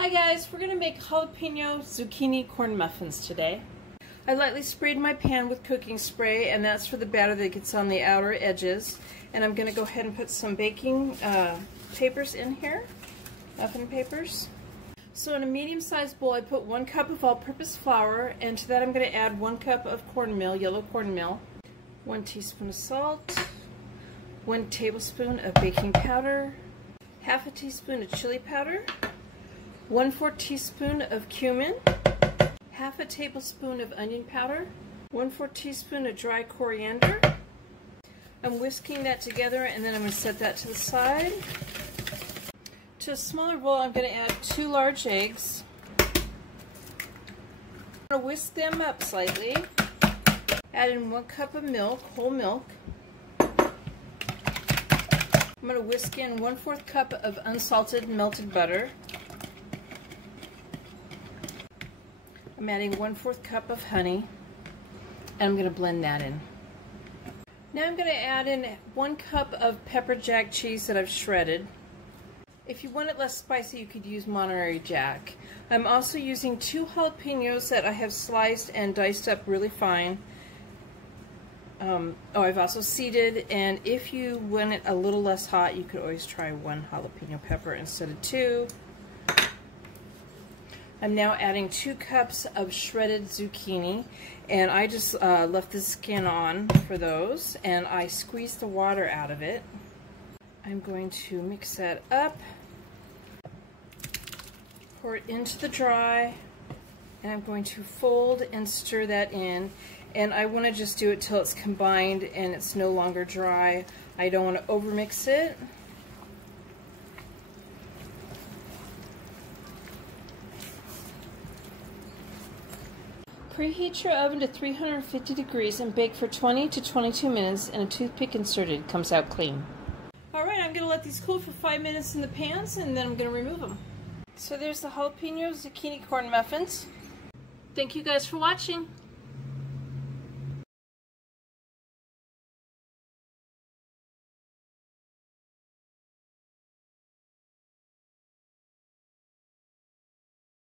Hi guys, we're going to make jalapeno zucchini corn muffins today. I lightly sprayed my pan with cooking spray, and that's for the batter that gets on the outer edges. And I'm going to go ahead and put some baking papers in here, muffin papers. So in a medium-sized bowl I put 1 cup of all-purpose flour, and to that I'm going to add 1 cup of cornmeal, yellow cornmeal, 1 teaspoon of salt, 1 tablespoon of baking powder, half a teaspoon of chili powder, 1/4 teaspoon of cumin, half a tablespoon of onion powder, 1/4 teaspoon of dry coriander. I'm whisking that together, and then I'm going to set that to the side. To a smaller bowl I'm going to add 2 large eggs. I'm going to whisk them up slightly. Add in 1 cup of milk, whole milk. I'm going to whisk in 1/4 cup of unsalted melted butter. I'm adding 1/4 cup of honey, and I'm going to blend that in. Now I'm going to add in 1 cup of pepper jack cheese that I've shredded. If you want it less spicy, you could use Monterey Jack. I'm also using 2 jalapeños that I have sliced and diced up really fine. I've also seeded, and if you want it a little less hot, you could always try 1 jalapeno pepper instead of 2. I'm now adding 2 cups of shredded zucchini, and I just left the skin on for those, and I squeezed the water out of it. I'm going to mix that up, pour it into the dry, and I'm going to fold and stir that in, and I want to just do it till it's combined and it's no longer dry. I don't want to overmix it. Preheat your oven to 350 degrees and bake for 20 to 22 minutes, and a toothpick inserted comes out clean. Alright, I'm going to let these cool for 5 minutes in the pans, and then I'm going to remove them. So there's the jalapeno zucchini corn muffins. Thank you guys for watching.